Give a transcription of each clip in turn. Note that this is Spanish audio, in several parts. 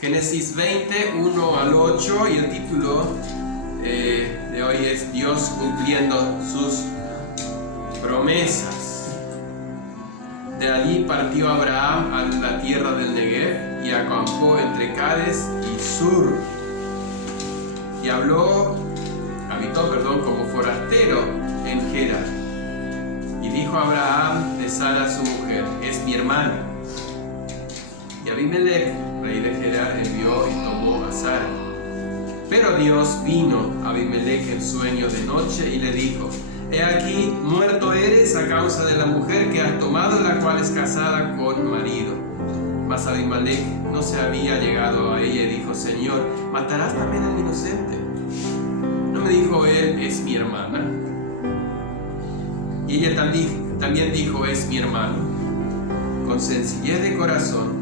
Génesis 20, 1 al 8, y el título de hoy es Dios cumpliendo sus promesas. De allí partió Abraham a la tierra del Negev y acampó entre Cades y Sur. Y habitó como forastero en Gerar. Y dijo Abraham de Sara su mujer: es mi hermana. Y Abimelech, rey de Gerar, envió y tomó a Sara. Pero Dios vino a Abimelech en sueño de noche y le dijo: he aquí, muerto eres a causa de la mujer que has tomado, la cual es casada con marido. Mas Abimelech no se había llegado a ella y dijo: Señor, ¿matarás también al inocente? ¿No me dijo él: es mi hermana? Y ella también dijo: es mi hermano. Con sencillez de corazón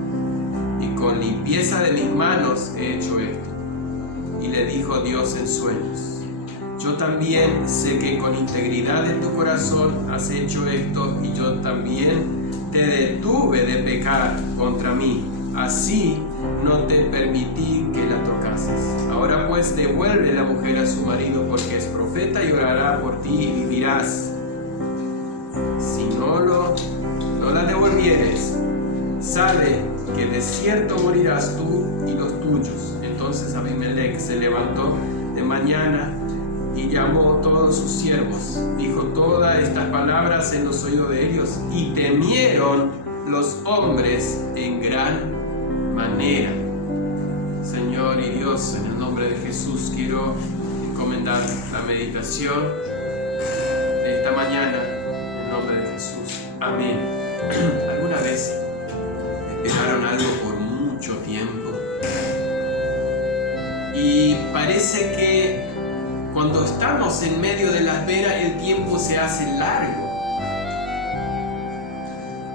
y con limpieza de mis manos he hecho esto. Y le dijo Dios en sueños: yo también sé que con integridad en tu corazón has hecho esto, y yo también te detuve de pecar contra mí. Así no te permití que la tocases. Ahora pues devuelve la mujer a su marido, porque es profeta y orará por ti y vivirás. Si no la devolvieres, sale que de cierto morirás tú y los tuyos. Entonces Abimelech se levantó de mañana y llamó a todos sus siervos. Dijo todas estas palabras en los oídos de ellos, y temieron los hombres en gran manera. Señor y Dios, en el nombre de Jesús quiero encomendar la meditación de esta mañana en el nombre de Jesús. Amén. ¿Alguna vez esperaron algo por mucho tiempo? Y parece que cuando estamos en medio de la espera, el tiempo se hace largo.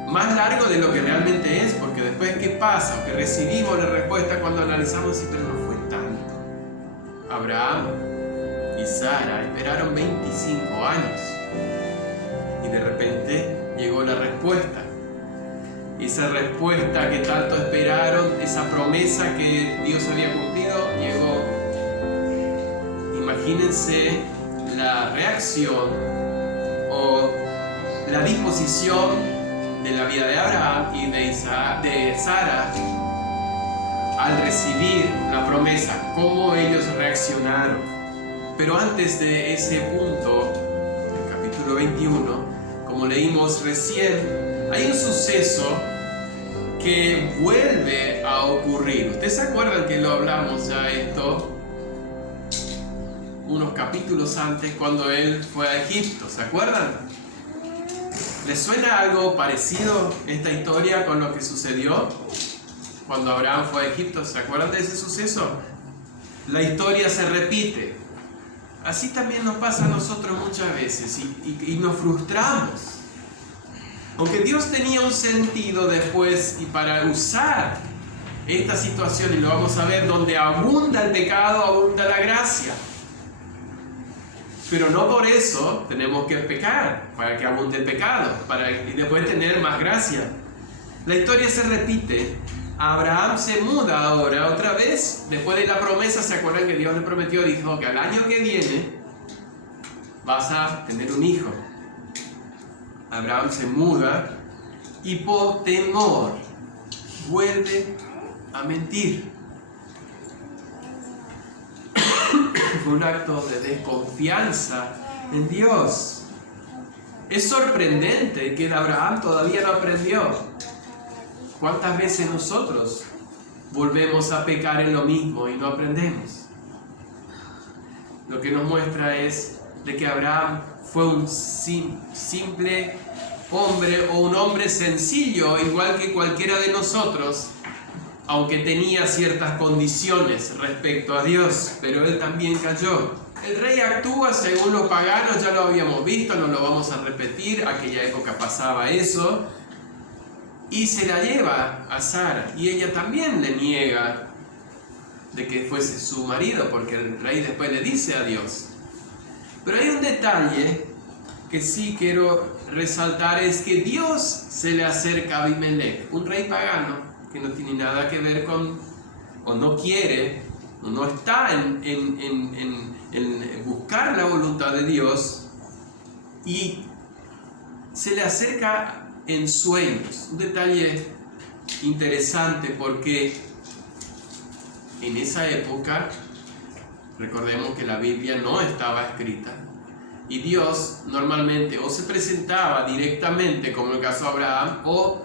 Más largo de lo que realmente es, porque después, ¿qué pasa? Que recibimos la respuesta cuando analizamos, y pero no fue tanto. Abraham y Sara esperaron 25 años y de repente llegó la respuesta. Y esa respuesta que tanto esperaron, esa promesa que Dios había cumplido, llegó. Imagínense la reacción o la disposición de la vida de Abraham y de Sara al recibir la promesa, cómo ellos reaccionaron. Pero antes de ese punto, el capítulo 21, como leímos recién, hay un suceso que vuelve a ocurrir. ¿Ustedes se acuerdan que lo hablamos ya esto unos capítulos antes, cuando él fue a Egipto? ¿Se acuerdan? ¿Les suena algo parecido esta historia con lo que sucedió cuando Abraham fue a Egipto? ¿Se acuerdan de ese suceso? La historia se repite. Así también nos pasa a nosotros muchas veces y nos frustramos. Aunque Dios tenía un sentido después y para usar esta situación, y lo vamos a ver, donde abunda el pecado, abunda la gracia. Pero no por eso tenemos que pecar, para que abunde el pecado, para después tener más gracia. La historia se repite. Abraham se muda ahora otra vez, después de la promesa. ¿Se acuerdan que Dios le prometió? Dijo que al año que viene vas a tener un hijo. Abraham se muda y por temor vuelve a mentir. Fue un acto de desconfianza en Dios. Es sorprendente que Abraham todavía no aprendió. ¿Cuántas veces nosotros volvemos a pecar en lo mismo y no aprendemos? Lo que nos muestra es de que Abraham fue un simple hombre, o un hombre sencillo, igual que cualquiera de nosotros, aunque tenía ciertas condiciones respecto a Dios, pero él también cayó. El rey actúa según los paganos, ya lo habíamos visto, no lo vamos a repetir, aquella época pasaba eso, y se la lleva a Sara, y ella también le niega de que fuese su marido, porque el rey después le dice a Dios. Pero hay un detalle que sí quiero resaltar, es que Dios se le acerca a Abimelech, un rey pagano, que no tiene nada que ver con o no quiere, o no está en buscar la voluntad de Dios, y se le acerca en sueños. Un detalle interesante, porque en esa época, recordemos que la Biblia no estaba escrita, y Dios normalmente o se presentaba directamente, como en el caso de Abraham, o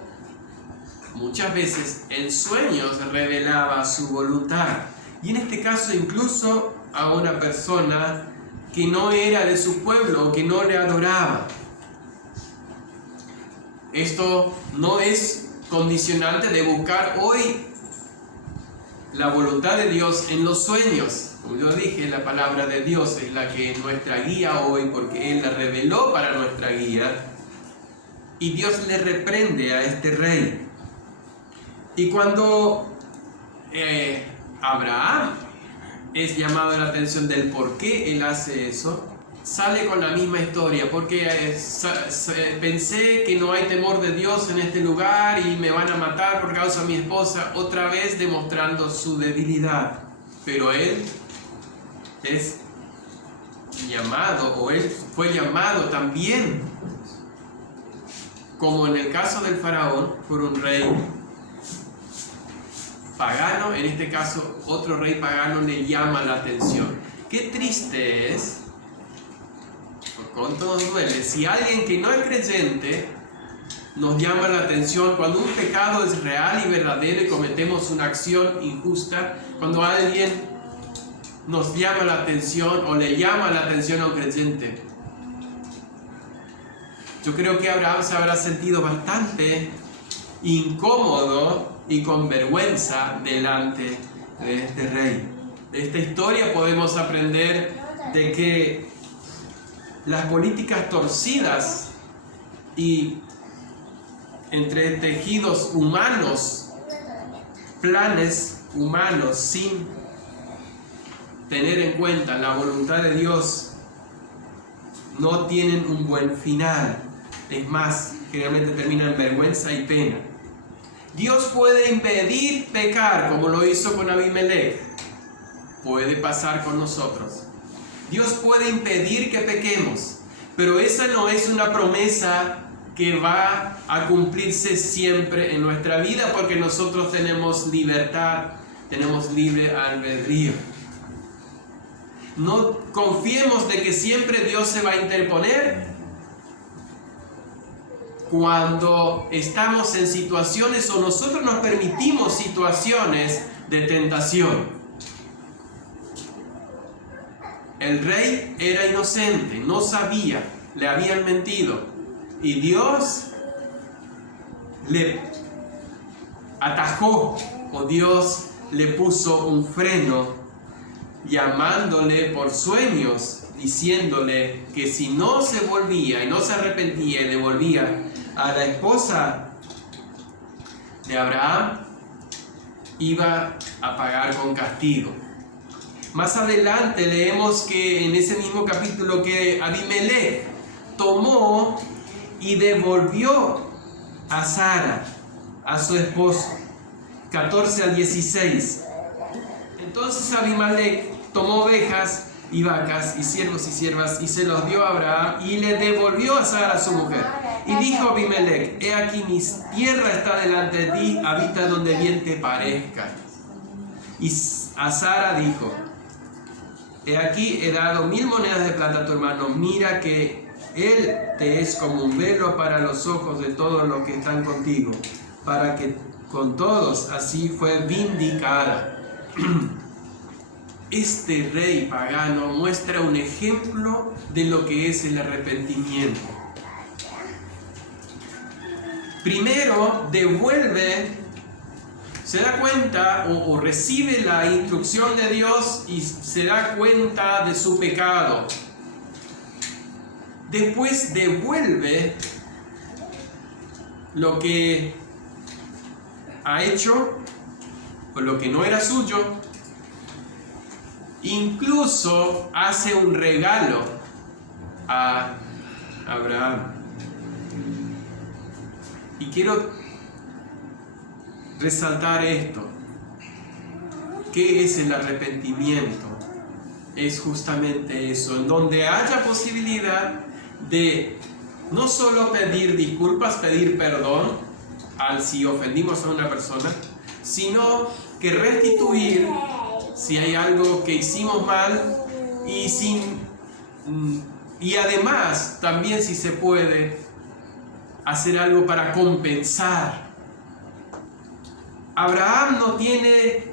muchas veces en sueños revelaba su voluntad. Y en este caso incluso a una persona que no era de su pueblo o que no le adoraba. Esto no es condicionante de buscar hoy la voluntad de Dios en los sueños. Como yo dije, la palabra de Dios es la que es nuestra guía hoy, porque Él la reveló para nuestra guía. Y Dios le reprende a este rey. Y cuando Abraham es llamado la atención del por qué él hace eso, sale con la misma historia, porque pensé que no hay temor de Dios en este lugar y me van a matar por causa de mi esposa, otra vez demostrando su debilidad. Pero él es llamado, o él fue llamado también, como en el caso del faraón, por un rey pagano. En este caso otro rey pagano le llama la atención. Qué triste es, con todo duele, si alguien que no es creyente nos llama la atención cuando un pecado es real y verdadero y cometemos una acción injusta. Cuando alguien nos llama la atención o le llama la atención a un creyente, yo creo que Abraham se habrá sentido bastante incómodo y con vergüenza delante de este rey. De esta historia podemos aprender de que las políticas torcidas y entretejidos humanos, planes humanos sin tener en cuenta la voluntad de Dios, no tienen un buen final. Es más, generalmente terminan en vergüenza y pena. Dios puede impedir pecar, como lo hizo con Abimelech. Puede pasar con nosotros. Dios puede impedir que pequemos, pero esa no es una promesa que va a cumplirse siempre en nuestra vida, porque nosotros tenemos libertad, tenemos libre albedrío. No confiemos de que siempre Dios se va a interponer cuando estamos en situaciones o nosotros nos permitimos situaciones de tentación. El rey era inocente, no sabía, le habían mentido, y Dios le atajó, o Dios le puso un freno, llamándole por sueños, diciéndole que si no se volvía y no se arrepentía y devolvía a la esposa de Abraham, iba a pagar con castigo. Más adelante leemos que en ese mismo capítulo que Abimelech tomó y devolvió a Sara, a su esposo, 14 al 16. Entonces Abimelech tomó ovejas y vacas y siervos y siervas y se los dio a Abraham y le devolvió a Sara su mujer. Y dijo Abimelech: he aquí mi tierra está delante de ti, habita donde bien te parezca. Y a Sara dijo: he aquí he dado 1000 monedas de plata a tu hermano, mira que él te es como un velo para los ojos de todos los que están contigo, para que con todos así fue vindicada. Este rey pagano muestra un ejemplo de lo que es el arrepentimiento. Primero devuelve, se da cuenta o recibe la instrucción de Dios y se da cuenta de su pecado. Después devuelve lo que ha hecho o lo que no era suyo. Incluso hace un regalo a Abraham. Y quiero resaltar esto. ¿qué es el arrepentimiento? Es justamente eso, en donde haya posibilidad de no solo pedir disculpas, pedir perdón si ofendimos a una persona, sino que restituir si hay algo que hicimos mal y además también, si se puede, hacer algo para compensar. Abraham no tiene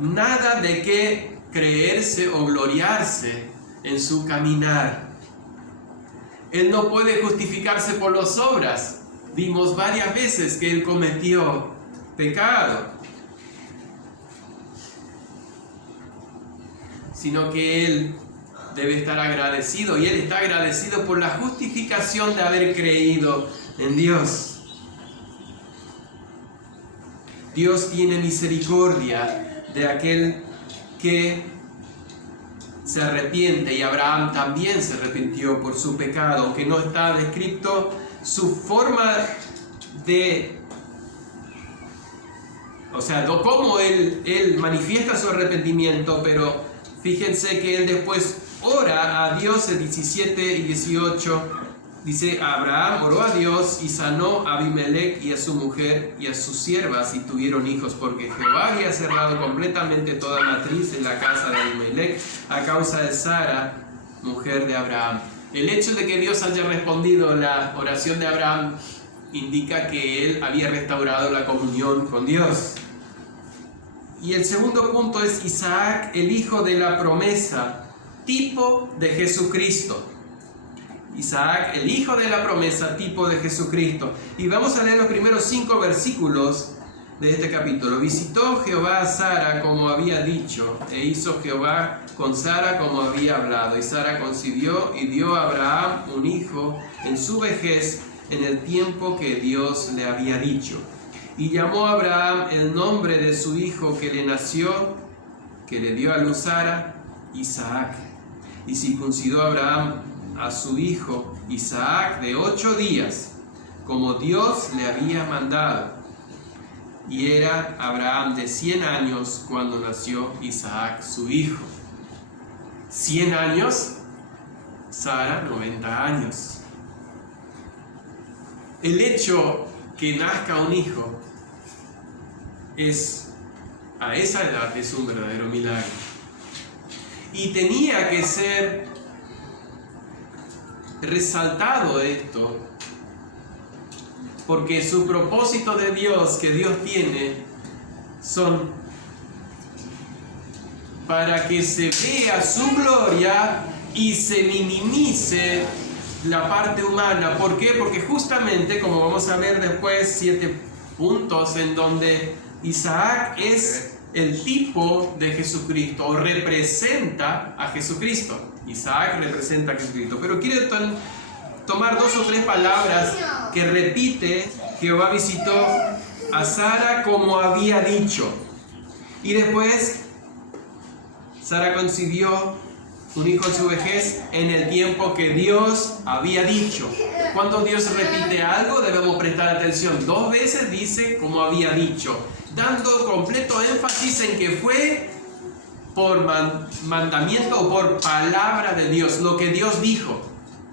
nada de qué creerse o gloriarse en su caminar. Él no puede justificarse por las obras. Vimos varias veces que él cometió pecado, sino que él debe estar agradecido, y él está agradecido por la justificación de haber creído en Dios. Dios tiene misericordia de aquel que se arrepiente, y Abraham también se arrepintió por su pecado, aunque no está descrito su forma de, cómo él manifiesta su arrepentimiento, pero fíjense que él después ora a Dios. En 17 y 18 dice: Abraham oró a Dios y sanó a Abimelech y a su mujer y a sus siervas, y tuvieron hijos, porque Jehová había cerrado completamente toda matriz en la casa de Abimelech a causa de Sara, mujer de Abraham. El hecho de que Dios haya respondido la oración de Abraham indica que él había restaurado la comunión con Dios. Y el segundo punto es Isaac, el hijo de la promesa, tipo de Jesucristo. Isaac, el hijo de la promesa, tipo de Jesucristo. Y vamos a leer los primeros 5 versículos de este capítulo. Visitó Jehová a Sara como había dicho, e hizo Jehová con Sara como había hablado. Y Sara concibió y dio a Abraham un hijo en su vejez, en el tiempo que Dios le había dicho. Y llamó a Abraham el nombre de su hijo que le nació, que le dio a luz Sara, Isaac. Y circuncidó Abraham a su hijo Isaac de 8 días, como Dios le había mandado. Y era Abraham de 100 años cuando nació Isaac su hijo. 100 años, Sara 90 años. El hecho que nazca un hijo a esa edad es un verdadero milagro. Y tenía que ser resaltado esto, porque su propósito de Dios, que Dios tiene, son para que se vea su gloria y se minimice la parte humana. ¿Por qué? Porque justamente, como vamos a ver después, 7 puntos en donde Isaac es el tipo de Jesucristo, o representa a Jesucristo. Isaac representa a Jesucristo. Pero quiero tomar 2 o 3 palabras que repite: Jehová visitó a Sara como había dicho. Y después, Sara concibió un hijo en su vejez, en el tiempo que Dios había dicho. Cuando Dios repite algo, debemos prestar atención. 2 veces dice como había dicho, dando completo énfasis en que fue por mandamiento o por palabra de Dios, lo que Dios dijo.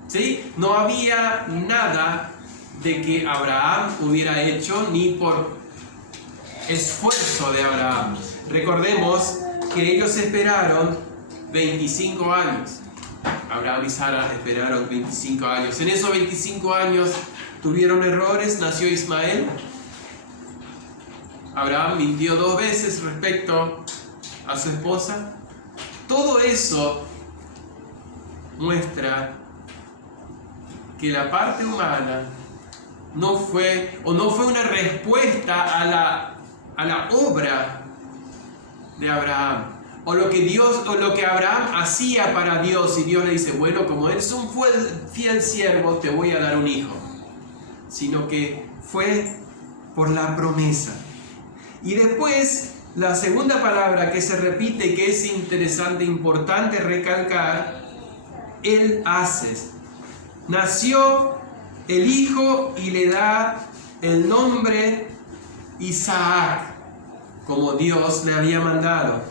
¿Sí? No había nada de que Abraham hubiera hecho, ni por esfuerzo de Abraham. Recordemos que ellos esperaron 25 años. Abraham y Sara esperaron 25 años. En esos 25 años tuvieron errores, nació Ismael. Abraham mintió 2 veces respecto a su esposa. Todo eso muestra que la parte humana no fue una respuesta a la obra de Abraham, o lo que Abraham hacía para Dios, y Dios le dice: bueno, como eres un fiel siervo, te voy a dar un hijo. Sino que fue por la promesa. Y después, la segunda palabra que se repite, que es interesante, importante recalcar: él hace. Nació el hijo y le da el nombre Isaac, como Dios le había mandado.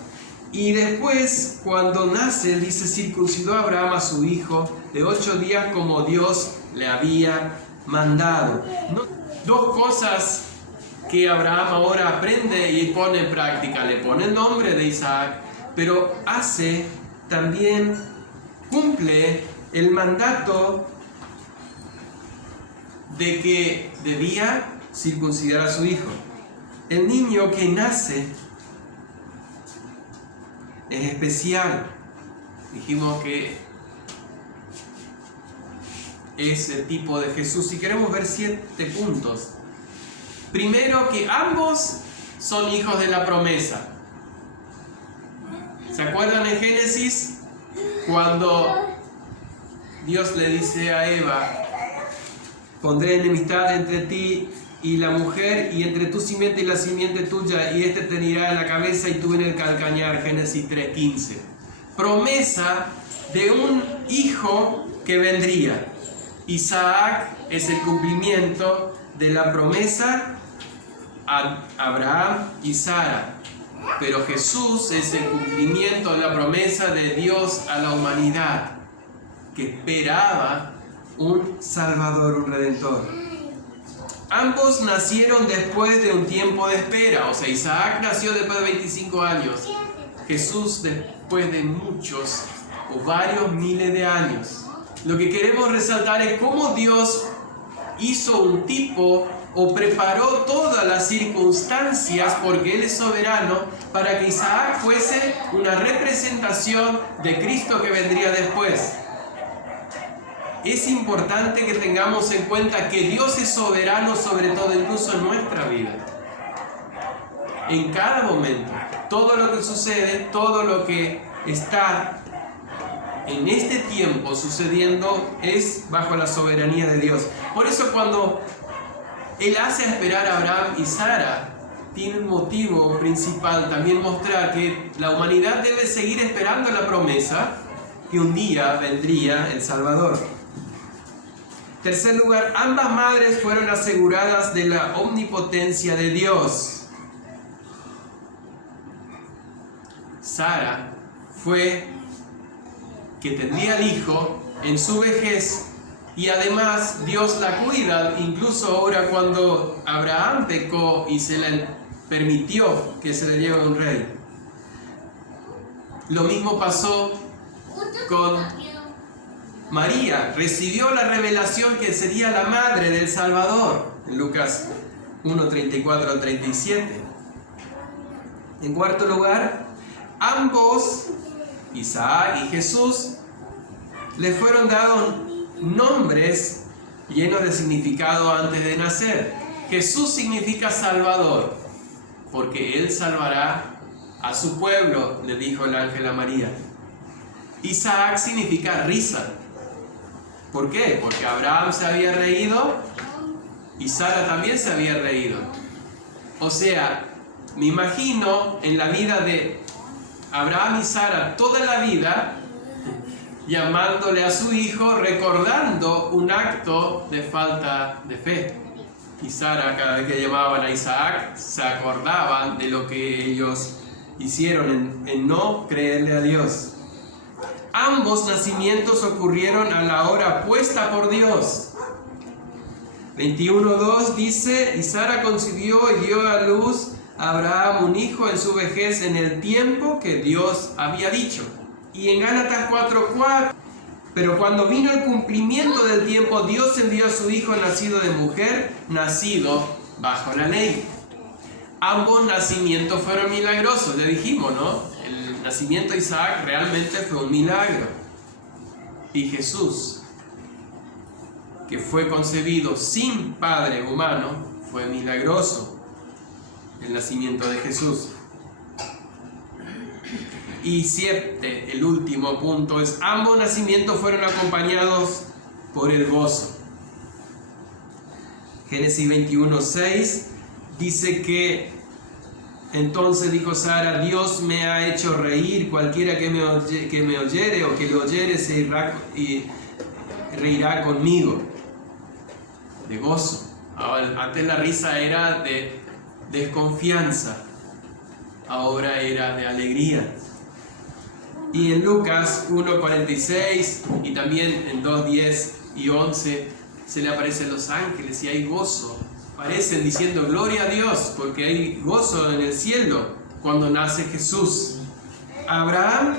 Y después, cuando nace, dice, circuncidó a Abraham a su hijo de 8 días como Dios le había mandado. Dos cosas que Abraham ahora aprende y pone en práctica. Le pone el nombre de Isaac, pero también cumple el mandato de que debía circuncidar a su hijo. El niño que nace es especial. Dijimos que es el tipo de Jesús y queremos ver 7 puntos. Primero, que ambos son hijos de la promesa. ¿Se acuerdan en Génesis? Cuando Dios le dice a Eva: pondré enemistad entre ti y la mujer, y entre tu simiente y la simiente tuya, y este te herirá en la cabeza y tú en el calcañar. Génesis 3:15. Promesa de un hijo que vendría. Isaac es el cumplimiento de la promesa a Abraham y Sara, pero Jesús es el cumplimiento de la promesa de Dios a la humanidad, que esperaba un Salvador, un Redentor. Ambos nacieron después de un tiempo de espera, o sea, Isaac nació después de 25 años, Jesús después de muchos o varios miles de años. Lo que queremos resaltar es cómo Dios hizo un tipo o preparó todas las circunstancias, porque Él es soberano, para que Isaac fuese una representación de Cristo que vendría después. Es importante que tengamos en cuenta que Dios es soberano sobre todo, incluso en nuestra vida. En cada momento, todo lo que sucede, todo lo que está en este tiempo sucediendo es bajo la soberanía de Dios. Por eso cuando Él hace esperar a Abraham y Sara, tiene un motivo principal, también mostrar que la humanidad debe seguir esperando la promesa que un día vendría el Salvador. Tercer lugar, ambas madres fueron aseguradas de la omnipotencia de Dios. Sara fue que tendría al hijo en su vejez, y además Dios la cuida, incluso ahora cuando Abraham pecó y se le permitió que se le lleve un rey. Lo mismo pasó con María, recibió la revelación que sería la madre del Salvador, en Lucas 1:34 al 37. En cuarto lugar, ambos, Isaac y Jesús, le fueron dados nombres llenos de significado antes de nacer. Jesús significa Salvador, porque Él salvará a su pueblo, le dijo el ángel a María. Isaac significa risa. ¿Por qué? Porque Abraham se había reído y Sara también se había reído. O sea, me imagino en la vida de Abraham y Sara toda la vida llamándole a su hijo, recordando un acto de falta de fe. Y Sara, cada vez que llamaban a Isaac, se acordaban de lo que ellos hicieron en no creerle a Dios. Ambos nacimientos ocurrieron a la hora puesta por Dios. 21:2 dice: y Sara concibió y dio a luz a Abraham un hijo en su vejez, en el tiempo que Dios había dicho. Y en Gálatas 4:4: pero cuando vino el cumplimiento del tiempo, Dios envió a su hijo nacido de mujer, nacido bajo la ley. Ambos nacimientos fueron milagrosos, le dijimos, ¿no? El nacimiento de Isaac realmente fue un milagro. Y Jesús, que fue concebido sin padre humano, fue milagroso el nacimiento de Jesús. Y 7, el último punto, es: ambos nacimientos fueron acompañados por el gozo. Génesis 21:6 dice que entonces dijo Sara: Dios me ha hecho reír, cualquiera que me oyere o que lo oyere se reirá conmigo. De gozo. Antes la risa era de desconfianza, ahora era de alegría. Y en Lucas 1:46 y también en 2:10 y 11 se le aparecen los ángeles y hay gozo. Aparecen diciendo gloria a Dios porque hay gozo en el cielo cuando nace Jesús. Abraham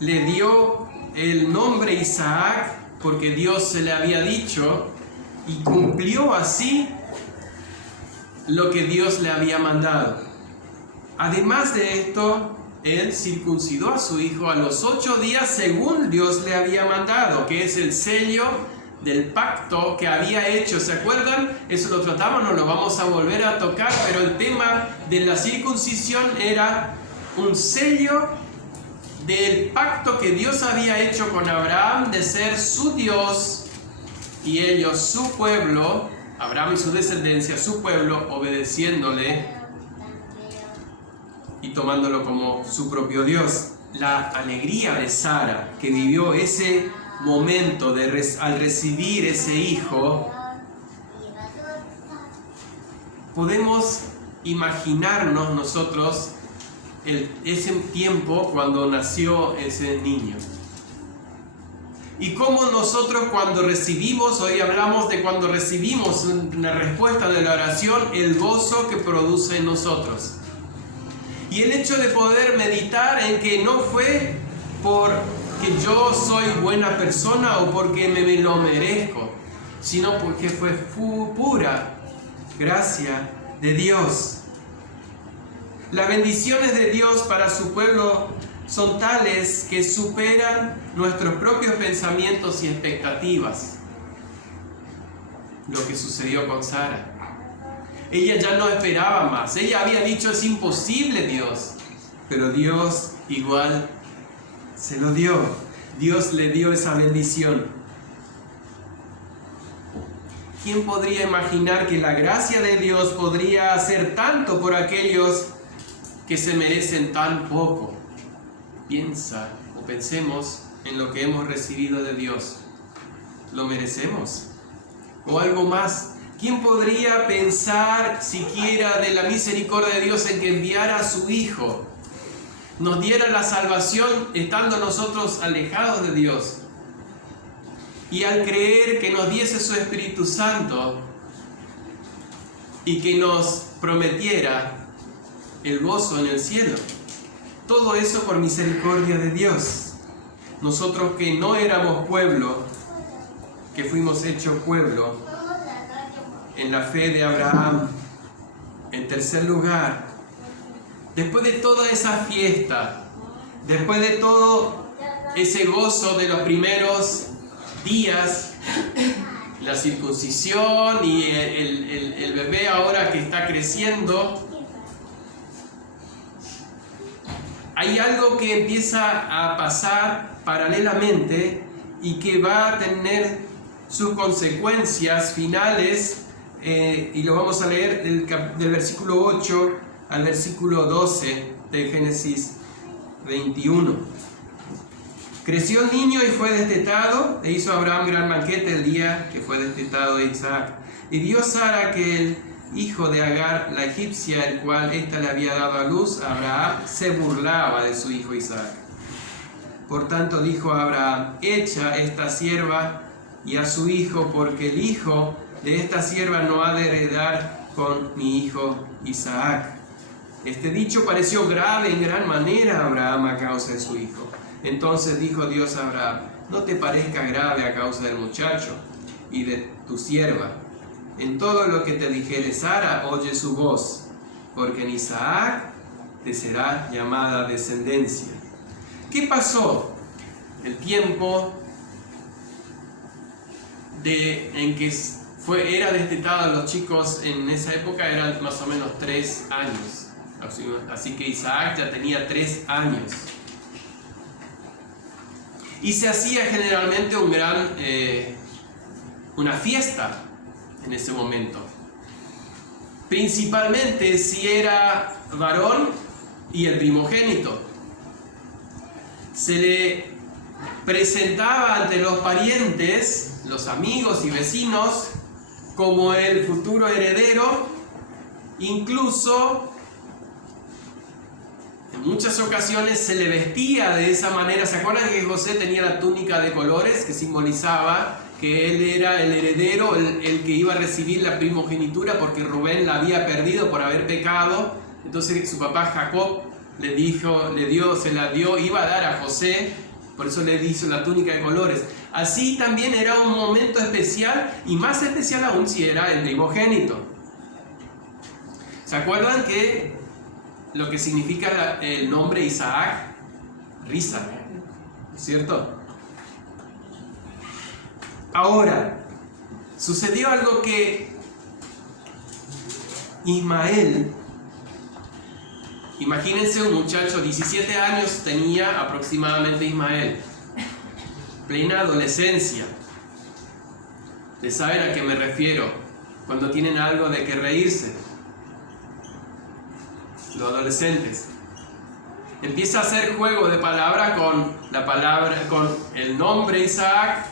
le dio el nombre Isaac porque Dios se le había dicho y cumplió así lo que Dios le había mandado. Además de esto, él circuncidó a su hijo a los 8 días según Dios le había mandado, que es el sello del pacto que había hecho. ¿Se acuerdan? Eso lo tratamos, no lo vamos a volver a tocar, pero el tema de la circuncisión era un sello del pacto que Dios había hecho con Abraham de ser su Dios y ellos su pueblo, Abraham y su descendencia, su pueblo, obedeciéndole y tomándolo como su propio Dios. La alegría de Sara, que vivió ese momento al recibir ese hijo, podemos imaginarnos nosotros ese tiempo cuando nació ese niño. Y cómo nosotros cuando recibimos, hoy hablamos de cuando recibimos una respuesta de la oración, el gozo que produce en nosotros. Y el hecho de poder meditar en que no fue porque yo soy buena persona o porque me lo merezco, sino porque fue pura gracia de Dios. Las bendiciones de Dios para su pueblo son tales que superan nuestros propios pensamientos y expectativas. Lo que sucedió con Sara. Ella ya no esperaba más. Ella había dicho, es imposible, Dios. Pero Dios igual se lo dio. Dios le dio esa bendición. ¿Quién podría imaginar que la gracia de Dios podría hacer tanto por aquellos que se merecen tan poco? Piensa o pensemos en lo que hemos recibido de Dios. ¿Lo merecemos? ¿O algo más? ¿Quién podría pensar siquiera de la misericordia de Dios en que enviara a su Hijo? Nos diera la salvación estando nosotros alejados de Dios. Y al creer que nos diese su Espíritu Santo y que nos prometiera el gozo en el cielo. Todo eso por misericordia de Dios. Nosotros que no éramos pueblo, que fuimos hechos pueblo en la fe de Abraham. En tercer lugar, después de toda esa fiesta, después de todo ese gozo de los primeros días, la circuncisión y el bebé ahora que está creciendo, hay algo que empieza a pasar paralelamente y que va a tener sus consecuencias finales, y lo vamos a leer del versículo 8 al versículo 12 de Génesis 21. Creció el niño y fue destetado, e hizo Abraham gran banquete el día que fue destetado de Isaac. Y vio Sara que el hijo de Agar, la egipcia, el cual ésta le había dado a luz a Abraham, se burlaba de su hijo Isaac. Por tanto dijo a Abraham, echa esta sierva y a su hijo, porque el hijo de esta sierva no ha de heredar con mi hijo Isaac. Este dicho pareció grave en gran manera a Abraham a causa de su hijo. Entonces dijo Dios a Abraham, no te parezca grave a causa del muchacho y de tu sierva. En todo lo que te dijere Sara, oye su voz, porque en Isaac te será llamada descendencia. ¿Qué pasó? El tiempo en que era destetado a los chicos en esa época eran más o menos 3 años. Así que Isaac ya tenía 3 años. Y se hacía generalmente una fiesta en ese momento. Principalmente si era varón y el primogénito. Se le presentaba ante los parientes, los amigos y vecinos, como el futuro heredero. Incluso En muchas ocasiones se le vestía de esa manera. ¿Se acuerdan que José tenía la túnica de colores que simbolizaba que él era el heredero, el que iba a recibir la primogenitura porque Rubén la había perdido por haber pecado? Entonces su papá Jacob se la dio, iba a dar a José, por eso le hizo la túnica de colores. Así también era un momento especial, y más especial aún si era el primogénito. ¿Se acuerdan que lo que significa el nombre Isaac? Risa, ¿cierto? Ahora, sucedió algo que Ismael, imagínense un muchacho, 17 años tenía aproximadamente Ismael, plena adolescencia. ¿De saben a qué me refiero? Cuando tienen algo de qué reírse. Los adolescentes. Empieza a hacer juego de palabra con el nombre Isaac,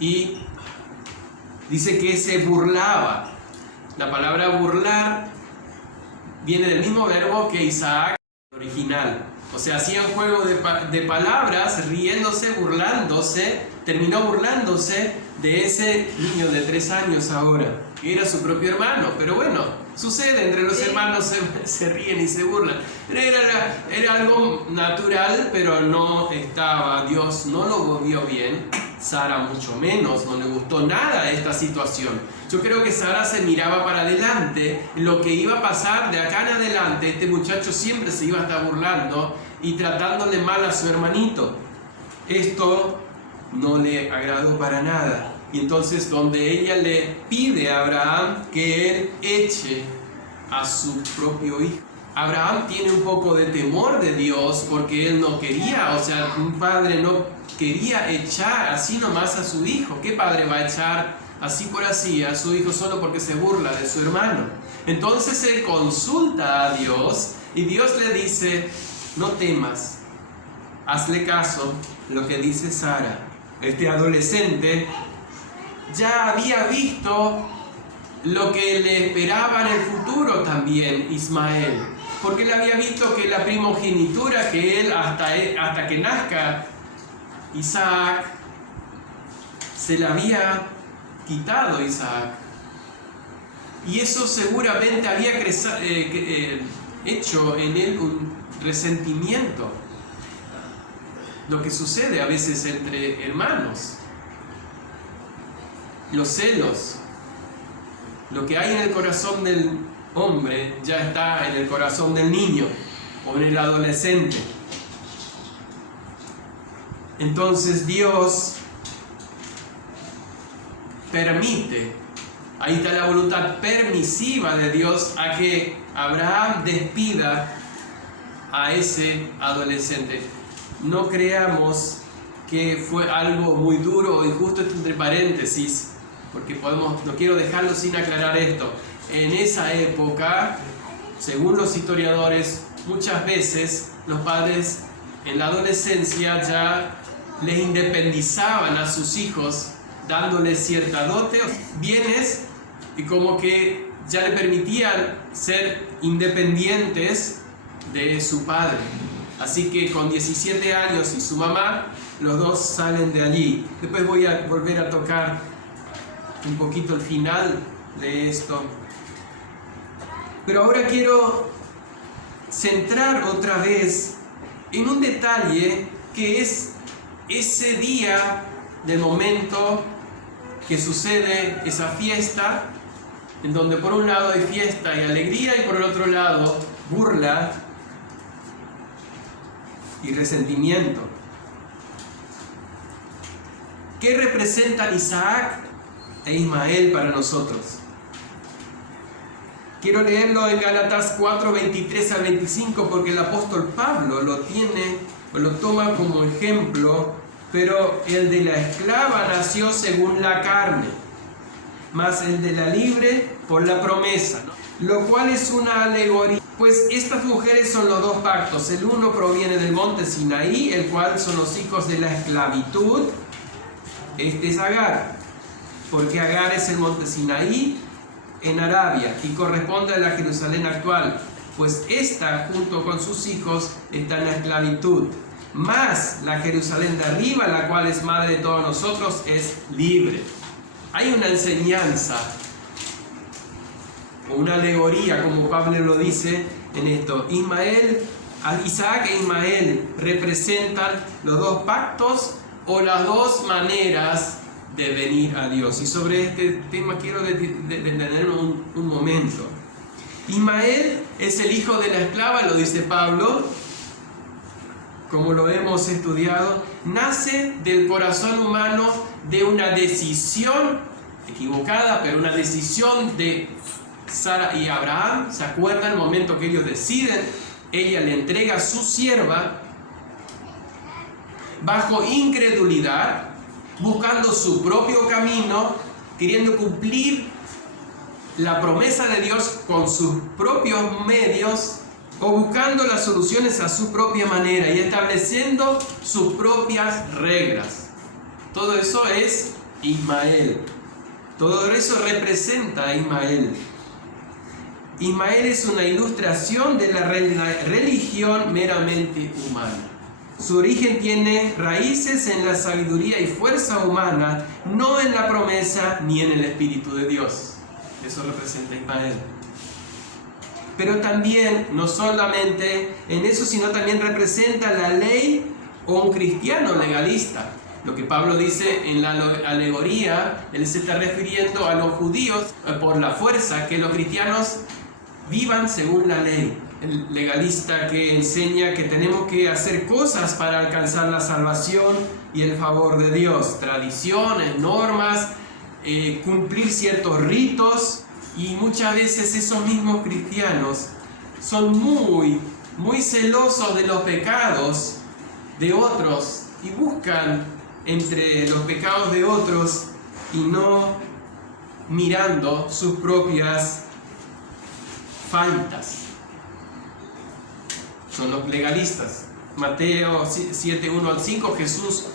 y dice que se burlaba. La palabra burlar viene del mismo verbo que Isaac original. O sea, hacían juego de palabras, riéndose, burlándose. Terminó burlándose de ese niño de 3 años ahora, que era su propio hermano. Pero bueno, sucede, entre los hermanos se ríen y se burlan. Era algo natural, pero no estaba. Dios no lo vio bien. Sara mucho menos, no le gustó nada esta situación. Yo creo que Sara se miraba para adelante, lo que iba a pasar de acá en adelante. Este muchacho siempre se iba a estar burlando y tratándole mal a su hermanito. Esto no le agradó para nada. Y entonces, donde ella le pide a Abraham que él eche a su propio hijo. Abraham tiene un poco de temor de Dios porque él no quería, o sea, un padre no quería echar así nomás a su hijo. ¿Qué padre va a echar así por así a su hijo solo porque se burla de su hermano? Entonces él consulta a Dios y Dios le dice: no temas, hazle caso lo que dice Sara. Este adolescente ya había visto lo que le esperaba en el futuro también Ismael, porque él había visto que la primogenitura que él hasta que nazca Isaac, se la había quitado Isaac, y eso seguramente había hecho en él un resentimiento. Lo que sucede a veces entre hermanos, los celos, lo que hay en el corazón del hombre ya está en el corazón del niño o en el adolescente. Entonces Dios permite, ahí está la voluntad permisiva de Dios, a que Abraham despida a ese adolescente. No creamos que fue algo muy duro o injusto, esto entre paréntesis, porque no quiero dejarlo sin aclarar esto. En esa época, según los historiadores, muchas veces los padres en la adolescencia ya les independizaban a sus hijos, dándoles cierta dote, bienes, y como que ya le permitían ser independientes de su padre. Así que con 17 años y su mamá, los dos salen de allí. Después voy a volver a tocar un poquito el final de esto. Pero ahora quiero centrar otra vez en un detalle que es ese día del momento que sucede esa fiesta, en donde por un lado hay fiesta y alegría y por el otro lado burla y resentimiento. ¿Qué representan Isaac e Ismael para nosotros? Quiero leerlo en Gálatas 4, 23 al 25, porque el apóstol Pablo lo toma como ejemplo. Pero el de la esclava nació según la carne, mas el de la libre por la promesa, lo cual es una alegoría. Pues estas mujeres son los dos pactos. El uno proviene del monte Sinaí, el cual son los hijos de la esclavitud. Este es Agar, porque Agar es el monte Sinaí en Arabia y corresponde a la Jerusalén actual. pues ésta junto con sus hijos está en la esclavitud. Mas la Jerusalén de arriba, la cual es madre de todos nosotros, es libre. Hay una enseñanza, o una alegoría, como Pablo lo dice en esto. Isaac e Ismael representan los dos pactos o las dos maneras de venir a Dios. Y sobre este tema quiero detenerme un momento. Ismael es el hijo de la esclava, lo dice Pablo, como lo hemos estudiado, nace del corazón humano de una decisión equivocada, pero una decisión de Sara y Abraham. ¿Se acuerdan el momento que ellos deciden? Ella le entrega a su sierva bajo incredulidad, buscando su propio camino, queriendo cumplir la promesa de Dios con sus propios medios, o buscando las soluciones a su propia manera y estableciendo sus propias reglas. Todo eso es Ismael. Todo eso representa a Ismael. Ismael es una ilustración de la religión meramente humana. Su origen tiene raíces en la sabiduría y fuerza humana, no en la promesa ni en el Espíritu de Dios. Eso representa a Ismael. Pero también, no solamente en eso, sino también representa la ley o un cristiano legalista. Lo que Pablo dice en la alegoría, él se está refiriendo a los judíos por la fuerza, que los cristianos vivan según la ley. El legalista que enseña que tenemos que hacer cosas para alcanzar la salvación y el favor de Dios. Tradiciones, normas, cumplir ciertos ritos. Y muchas veces esos mismos cristianos son muy celosos de los pecados de otros y buscan entre los pecados de otros y no mirando sus propias faltas. Son los legalistas. Mateo 7, 1 al 5, Jesús: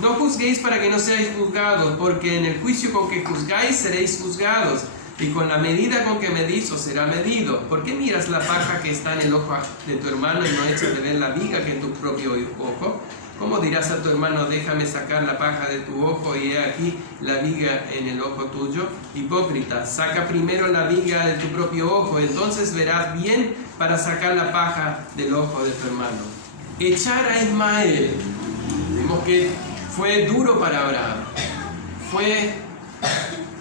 no juzguéis para que no seáis juzgados, porque en el juicio con que juzgáis seréis juzgados, y con la medida con que medís os será medido. ¿Por qué miras la paja que está en el ojo de tu hermano y no echas de ver la viga que en tu propio ojo? ¿Cómo dirás a tu hermano: déjame sacar la paja de tu ojo y he aquí la viga en el ojo tuyo? Hipócrita, saca primero la viga de tu propio ojo, entonces verás bien para sacar la paja del ojo de tu hermano. Echar a Ismael, vemos que fue duro para Abraham.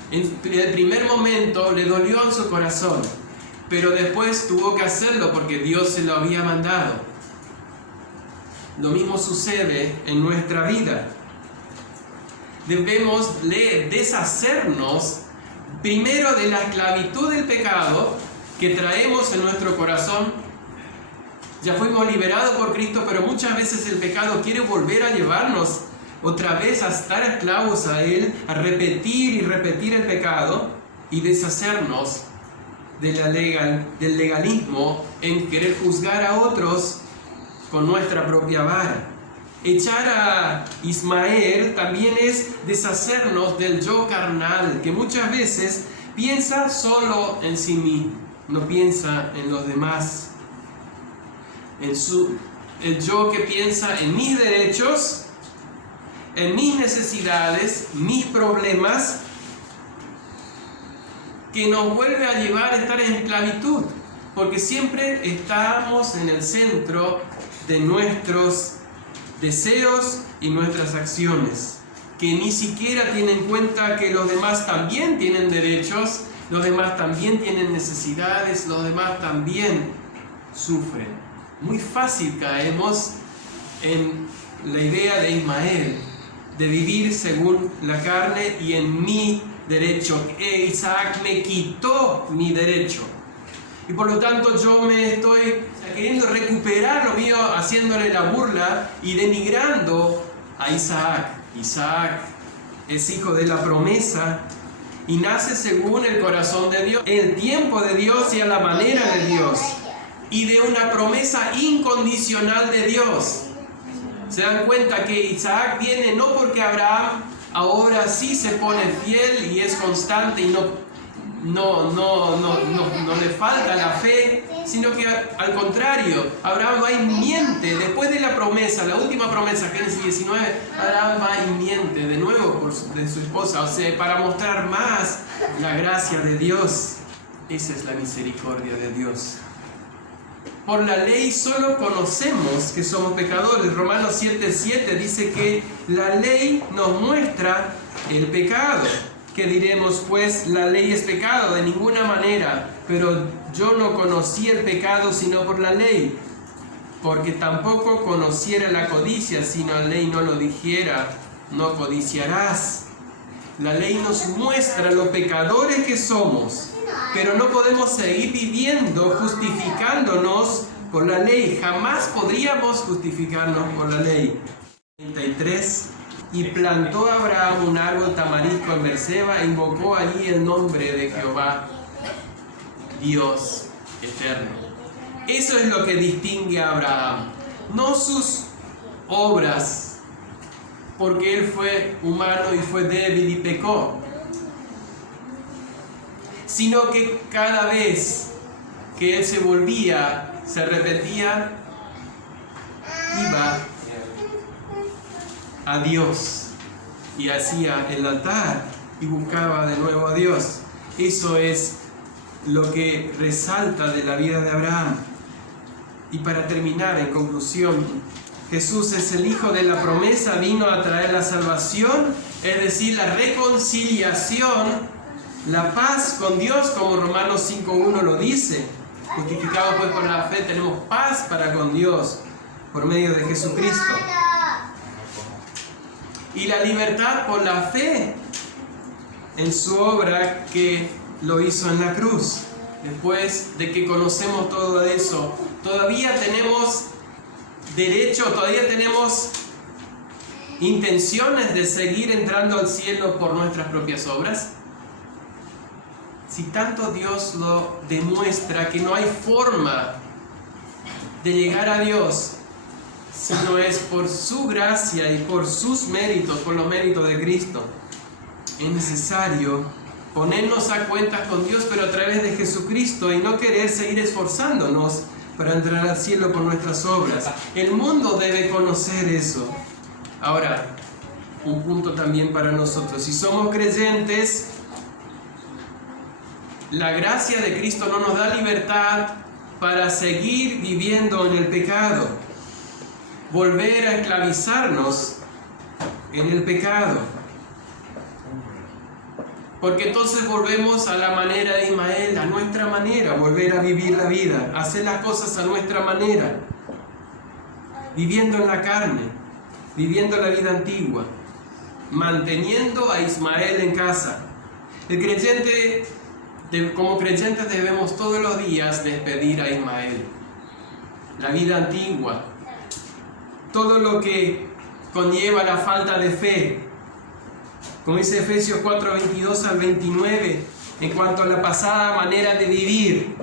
En el primer momento le dolió en su corazón, pero después tuvo que hacerlo porque Dios se lo había mandado. Lo mismo sucede en nuestra vida. Debemos deshacernos primero de la esclavitud del pecado que traemos en nuestro corazón. Ya fuimos liberados por Cristo, pero muchas veces el pecado quiere volver a llevarnos otra vez a estar esclavos a Él, a repetir y repetir el pecado, y deshacernos del legalismo en querer juzgar a otros con nuestra propia vara. Echar a Ismael también es deshacernos del yo carnal, que muchas veces piensa solo en sí mismo, no piensa en los demás. El yo que piensa en mis derechos, en mis necesidades, mis problemas, que nos vuelve a llevar a estar en esclavitud, porque siempre estamos en el centro de nuestros deseos y nuestras acciones, que ni siquiera tienen en cuenta que los demás también tienen derechos, los demás también tienen necesidades, los demás también sufren. Muy fácil caemos en la idea de Ismael, de vivir según la carne y en mi derecho. Isaac me quitó mi derecho. Y por lo tanto yo me estoy queriendo recuperar lo mío, haciéndole la burla y denigrando a Isaac. Isaac es hijo de la promesa y nace según el corazón de Dios, el tiempo de Dios y a la manera de Dios, y de una promesa incondicional de Dios. Se dan cuenta que Isaac viene no porque Abraham ahora sí se pone fiel y es constante y no le falta la fe, sino que al contrario, Abraham va y miente después de la promesa, la última promesa, Génesis 19, Abraham va y miente de nuevo de su esposa, o sea, para mostrar más la gracia de Dios. Esa es la misericordia de Dios. Por la ley solo conocemos que somos pecadores. Romanos 7:7 dice que la ley nos muestra el pecado. ¿Qué diremos pues? La ley es pecado, de ninguna manera. Pero yo no conocí el pecado sino por la ley, porque tampoco conociera la codicia si la ley no lo dijera, no codiciarás. La ley nos muestra los pecadores que somos, pero no podemos seguir viviendo justificándonos por la ley. Jamás podríamos justificarnos por la ley. 33. Y plantó Abraham un árbol tamarisco en Berseba e invocó allí el nombre de Jehová, Dios eterno. Eso es lo que distingue a Abraham, no sus obras, porque él fue humano y fue débil y pecó, sino que cada vez que él se volvía, se arrepentía, iba a Dios y hacía el altar y buscaba de nuevo a Dios. Eso es lo que resalta de la vida de Abraham. Y para terminar, en conclusión, Jesús es el Hijo de la promesa, vino a traer la salvación, es decir, la reconciliación, la paz con Dios, como Romanos 5:1 lo dice. Justificados pues por la fe, tenemos paz para con Dios por medio de Jesucristo. Y la libertad por la fe en su obra que lo hizo en la cruz. Después de que conocemos todo eso, todavía tenemos derecho, todavía tenemos intenciones de seguir entrando al cielo por nuestras propias obras. Si tanto Dios lo demuestra que no hay forma de llegar a Dios, sino es por su gracia y por sus méritos, por los méritos de Cristo. Es necesario ponernos a cuentas con Dios, pero a través de Jesucristo, y no querer seguir esforzándonos para entrar al cielo por nuestras obras. El mundo debe conocer eso. Ahora, un punto también para nosotros. Si somos creyentes, la gracia de Cristo no nos da libertad para seguir viviendo en el pecado, volver a esclavizarnos en el pecado, porque entonces volvemos a la manera de Ismael, a nuestra manera, volver a vivir la vida, hacer las cosas a nuestra manera, viviendo en la carne, viviendo la vida antigua, manteniendo a Ismael en casa. El creyente, como creyentes debemos todos los días despedir a Ismael, la vida antigua, todo lo que conlleva la falta de fe, como dice Efesios 4:22 al 29, en cuanto a la pasada manera de vivir.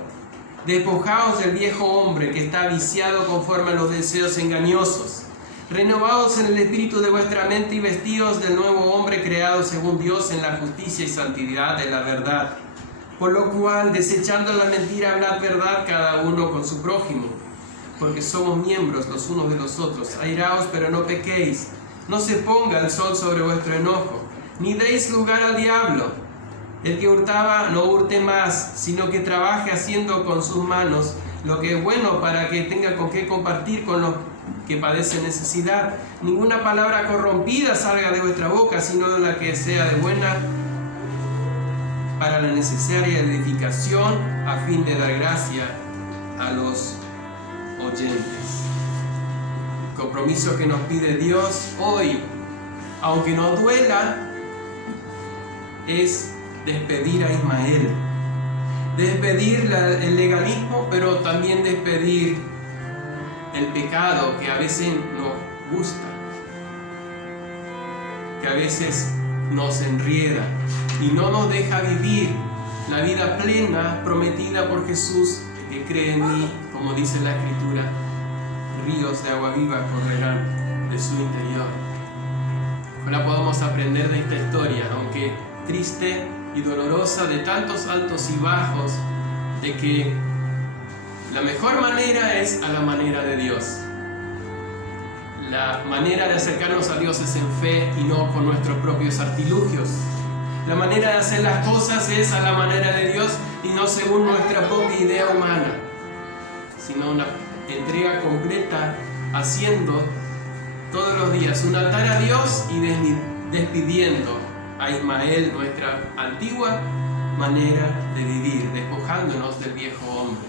Despojaos del viejo hombre que está viciado conforme a los deseos engañosos. Renovaos en el espíritu de vuestra mente y vestidos del nuevo hombre creado según Dios en la justicia y santidad de la verdad. Por lo cual, desechando la mentira, hablad verdad cada uno con su prójimo, porque somos miembros los unos de los otros. Airaos, pero no pequéis. No se ponga el sol sobre vuestro enojo, ni deis lugar al diablo. El que hurtaba, no hurte más, sino que trabaje haciendo con sus manos lo que es bueno, para que tenga con qué compartir con los que padecen necesidad. Ninguna palabra corrompida salga de vuestra boca, sino la que sea de buena para la necesaria edificación, a fin de dar gracia a los oyentes. El compromiso que nos pide Dios hoy, aunque nos duela, es despedir a Ismael, despedir el legalismo, pero también despedir el pecado que a veces nos gusta, que a veces nos enrieda y no nos deja vivir la vida plena prometida por Jesús. Que cree en mí, como dice la Escritura, ríos de agua viva correrán de su interior. Ojalá podamos aprender de esta historia, aunque triste, y dolorosa de tantos altos y bajos, de que la mejor manera es a la manera de Dios. La manera de acercarnos a Dios es en fe y no con nuestros propios artilugios. La manera de hacer las cosas es a la manera de Dios y no según nuestra propia idea humana, sino una entrega completa, haciendo todos los días un altar a Dios y despidiendo a Ismael, nuestra antigua manera de vivir, despojándonos del viejo hombre.